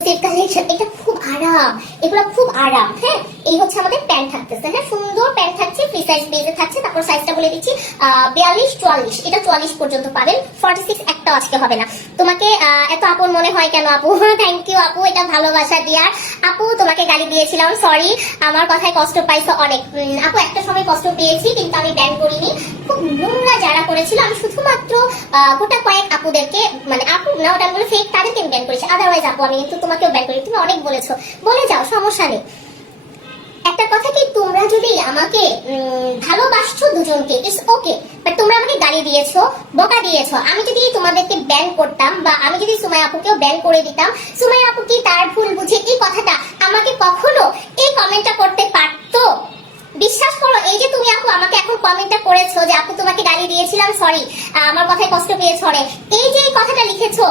এটা খুব আরাম, এগুলো খুব আরাম। হ্যাঁ, এই হচ্ছে আমাদের প্যান্ট থাকতেছে। হ্যাঁ, সুন্দর প্যান্ট থাকছে, ফ্রি সাইজ বেজে থাকছে। তারপর সাইজটা বলে দিচ্ছি 42 44, এটা 44 পর্যন্ত পাবেন। 46 একটা আজকে হবে না। তোমাকে এত আপন মনে হয় কেন আপু? থ্যাংক ইউ আপু, এটা ভালোবাসা দিয়ার। আপু তোমাকে গালি দিয়েছিলাম, সরি, আমার কথায় কষ্ট পাইছো অনেক। আপু একটা সময় কষ্ট পেয়েছি, কিন্তু আমি ব্যান করিনি। খুব নোংরা যারা করেছিল, আমি শুধুমাত্র গোটা কয়েক আপুদেরকে, মানে আপু না, ওটা বলে ফেক, তাদেরকে আমি ব্যান করেছি। আদারওয়াইজ আপু আমি কিন্তু তোমাকেও ব্যান করি। তুমি অনেক বলেছো, বলে যাও, সমস্যা নেই। একটা কথা কি, তোমরা যদি আমাকে ভালোবাসছো দুজনকে, ইটস ওকে, বাট তোমরা আমাকে গালি দিয়েছো, বকা দিয়েছো। আমি যদি তোমাদেরকে ব্যান করতাম, বা আমি যদি সুমাইয়া আপুকেও ব্যান করে দিতাম, সুমাইয়া আপু কি তার ভুল বুঝে এই কথাটা আমাকে কখনো এই কমেন্টটা করতে পারতো? বিশ্বাস করো, এই যে তুমি আপু আমাকে এখন কমেন্টটা করেছো যে আপু তোমাকে গালি দিয়েছিলাম, সরি, আমার কথায় কষ্ট পেয়েছো অনেক, এই যে এই কথাটা লিখেছো,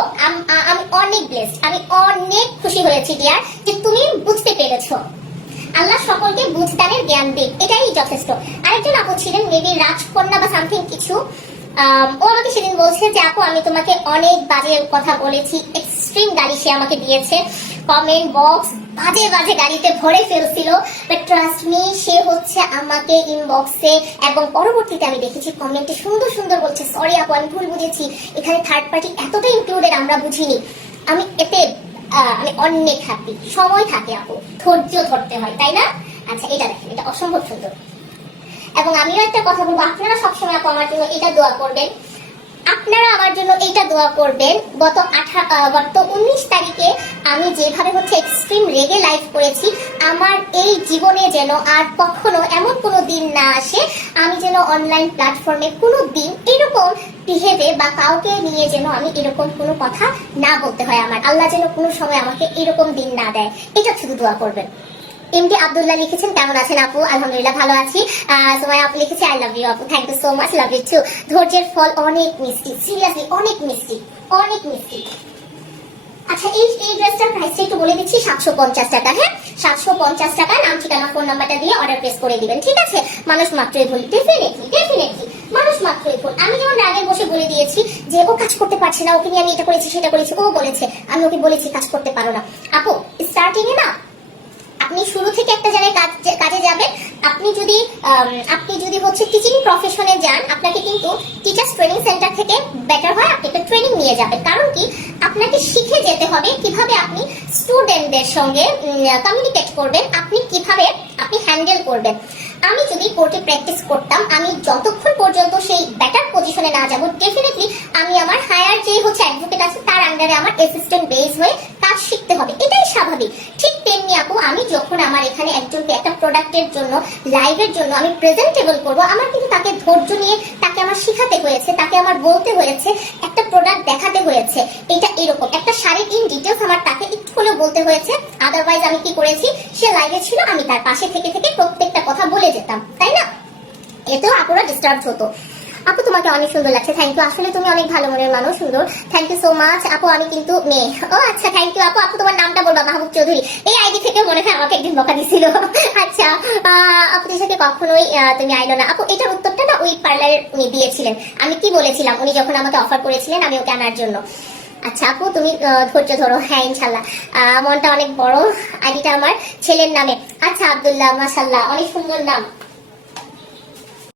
আমি অনেক ব্লেসড, আমি অনেক খুশি হয়েছি ডিয়ার, যে তুমি বুঝতে পেরেছো। আল্লাহ সকলকে বুঝদানের জ্ঞান দিক, এটাই যথেষ্ট। আরেকজন আপু ছিলেন, মেবি রাজকন্যা বা সামথিং কিছু, ও আমাকে সেদিন বলছে যে আপু আমি তোমাকে অনেক বাজে কথা বলেছি, এক্সট্রিম গালি সে আমাকে দিয়েছে, কমেন্ট বক্স বাজে বাজে গালিতে ভরে ফেলছিল। বাট ট্রাস্ট মি, সে হচ্ছে আমাকে ইনবক্সে এবং পরবর্তীতে আমি দেখেছি কমেন্টে সুন্দর সুন্দর বলছে, সরি আপু আমি ভুল বুঝেছি, এখানে থার্ড পার্টি এতটা ইনক্লুডেড আমরা বুঝিনি। আমি এতে আমি অনেক হ্যাপি। সময় থাকে আপু, ধৈর্য ধরতে হয়, তাই না? আচ্ছা, এটা দেখেন, এটা অসম্ভব সুন্দর। এবং আমিও একটা কথা বলবো, আপনারা সবসময় আপু আমার জন্য এটা দোয়া করবেন, আপনারা আমার জন্য এইটা দোয়া করবেন। গত 19 তারিখে আমি যেভাবে হচ্ছে এক্সট্রিম রেগে লাইভ করেছি, আমার এই জীবনে যেন আর কখনো এমন কোনো দিন না আসে, আমি যেন অনলাইন প্ল্যাটফর্মে কোনো দিন এরকম বিহেভে বা কাউকে নিয়ে যেন আমি এরকম কোনো কথা না বলতে হয়। আমার আল্লাহ যেন কোনো সময় আমাকে এরকম দিন না দেয়, এটা শুধু দোয়া করবেন। এমডি আব্দুল্লাহ লিখেছেন, কেমন আছেন আপু? আলহামদুলিল্লাহ ভালো আছি। সুমাইয়া আপু লিখেছে, আই লাভ ইউ আপু, thank you so much, love you too. ধৈর্যের ফল অনেক মিষ্টি, সিরিয়াসলি অনেক মিষ্টি, অনেক মিষ্টি। আচ্ছা, এই ড্রেসটার প্রাইসটা একটু বলে দিচ্ছি, 750 টাকা। হ্যাঁ, 750 টাকা। নাম ঠিকানা ফোন নাম্বারটা দিয়ে অর্ডার প্লেস করে দিবেন, ঠিক আছে? মানুষ মাত্রই ভুল, ডেফিনেটলি মানুষ মাত্রই ভুল। আমি যেমন আগে বসে বলে দিয়েছি যে ও কাজ করতে পারছে না, ওকে নিয়ে আমি এটা করেছি সেটা করেছি, ও বলেছে, আমি ওকে বলেছি কাজ করতে পারো না। আপু স্টার্টিং এ না, আপনি শুরু থেকে একটা জায়গায় কাজে যাবেন। আপনি যদি হচ্ছে টিচিং প্রফেশনে যান, আপনাকে কিন্তু টিচার্স ট্রেনিং সেন্টার থেকে বেটার হয় আপনি একটা ট্রেনিং নিয়ে যাবেন। কারণ কি, আপনাকে শিখে যেতে হবে কিভাবে আপনি স্টুডেন্টদের সঙ্গে কমিউনিকেট করবেন, আপনি কিভাবে আপনি হ্যান্ডেল করবেন। আমি যদি কোর্টে প্র্যাকটিস করতাম, আমি যতক্ষণ পর্যন্ত সেই বেটার পজিশনে না যাব, ডেফিনেটলি আমি আমার হায়ার যে হচ্ছে অ্যাডভোকেট আছে তার আন্ডারে আমার অ্যাসিস্ট্যান্ট বেস হয়ে কাজ শিখতে হবে, এটাই স্বাভাবিক। ঠিক তেমনি আপু, আমি যখন আমার এখানে একজনকে একটা প্রোডাক্টের জন্য, লাইভের জন্য আমি প্রেজেন্টেবল করব, আমার কিন্তু তাকে ধৈর্য নিয়ে তাকে আমার শিখাতে হয়েছে, তাকে আমার বলতে হয়েছে, একটা প্রোডাক্ট দেখাতে হয়েছে, এটা এরকম একটা শাড়ির ইন ডিটেলস আমার তাকে একটু হলেও বলতে হয়েছে। আদারওয়াইজ আমি কি করেছি, সে লাইভে ছিল, আমি তার পাশে থেকে থেকে প্রত্যেকটা কথা বলে যেতাম, তাই না? এতেও আপুরা ডিস্টার্ব হতো। আপু তোমাকে অনেক সুন্দর লাগছে, থ্যাংক ইউ। আসলে তুমি অনেক ভালো মনের মানুষ, সুন্দর, থ্যাংক ইউ সো মাচ আপু। আমি কিন্তু মেয়ে। ও আচ্ছা, থ্যাংক ইউ আপু। আপু তোমার নামটা বলবা, মাহবুব চৌধুরী। এই আইডি থেকে মনে হয় আমাকে একদিন বকা দিছিল। আচ্ছা, আপুদের সাথে কখনোই তুমি আইলো না আপু। এটার উত্তরটা না ওই পার্লারের উনি দিয়েছিলেন। আমি কি বলেছিলাম, উনি যখন আমাকে অফার করেছিলেন আমি ওকে আনার জন্য। আচ্ছা আপু, তুমি ধৈর্য ধরো, হ্যাঁ ইনশাল্লাহ। মনটা অনেক বড়, আইডিটা আমার ছেলের নামে। আচ্ছা আব্দুল্লাহ, মাশাল্লাহ, অনেক সুন্দর নাম।